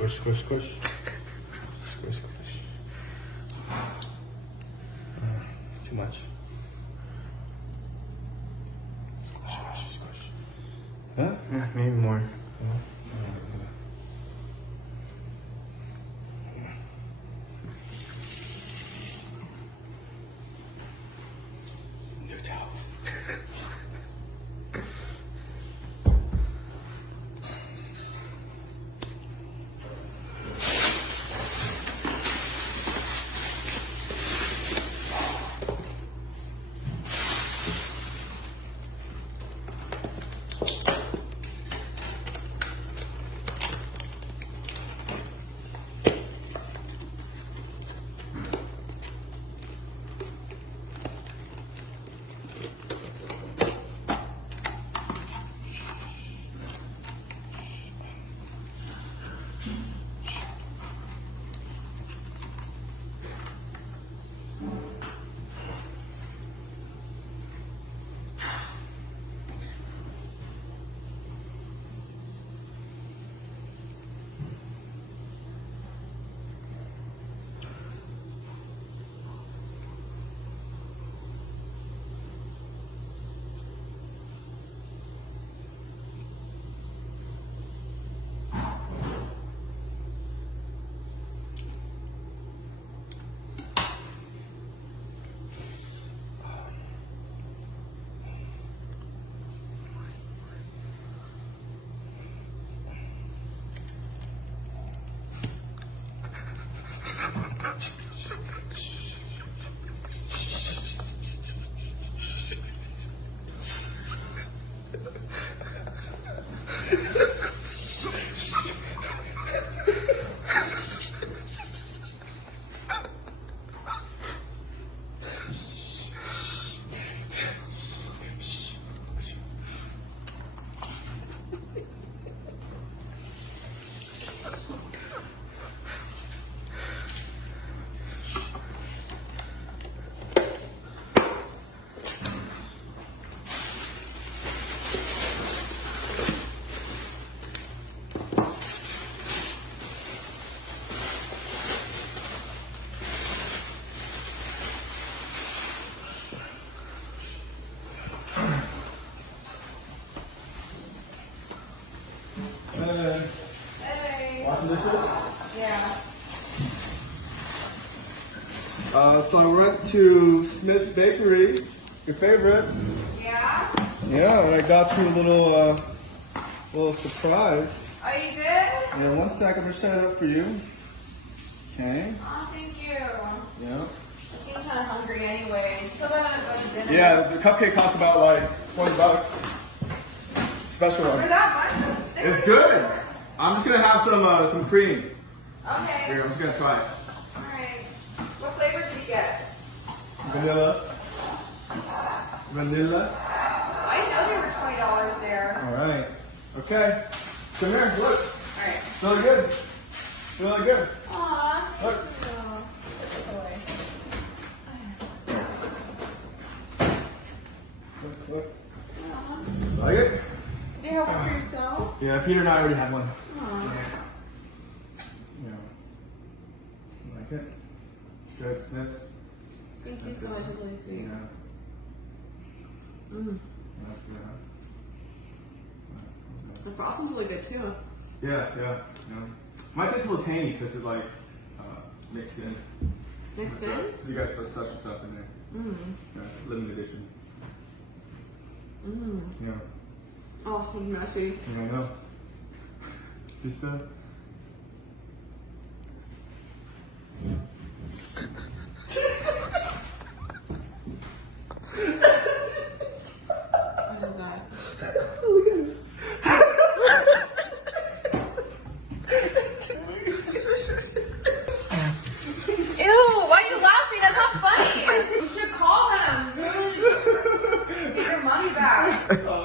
Squish, squish, squish. Squish, squish. Too much. Squish, squish, squish. Huh? Yeah, maybe more. New towels. Hey. Watching this shit? Yeah. So I went to Smith's Bakery, your favorite. Yeah? Yeah, and I got you a little surprise. Oh, you did? Yeah, one sec, I'm gonna set it up for you. Okay. Oh, thank you. Yeah. I seem kind of hungry anyway. So then I'm going to dinner. Yeah, the cupcake costs about like $20. Special For one. that much? It's good. I'm just gonna have some cream. Okay. Here, I'm just gonna try it. Alright. What flavor did you get? Vanilla. Vanilla. I didn't know there were $20 there. All right. Okay. Come here. Look. Alright. Really good. Really good. Aw. Look. No. This way. Look. Look. Like it? Do you have one for yourself? Yeah, Peter and I already had one. Aw. Yeah. You like it? It's good. Smith's. Thank you so much. It's really sweet. Yeah. Mm. That's good, huh? The frosting's really good too. Yeah. Might taste a little tangy because it like mixed in. Mixed in? You got such stuff in there. Mm. Yeah, limited edition. Mm. Yeah. Oh, it's messy. Yeah, I know. This stuff. What is that? Look at it. Ew, why are you laughing? That's not funny. You should call him. Get your money back. Oh,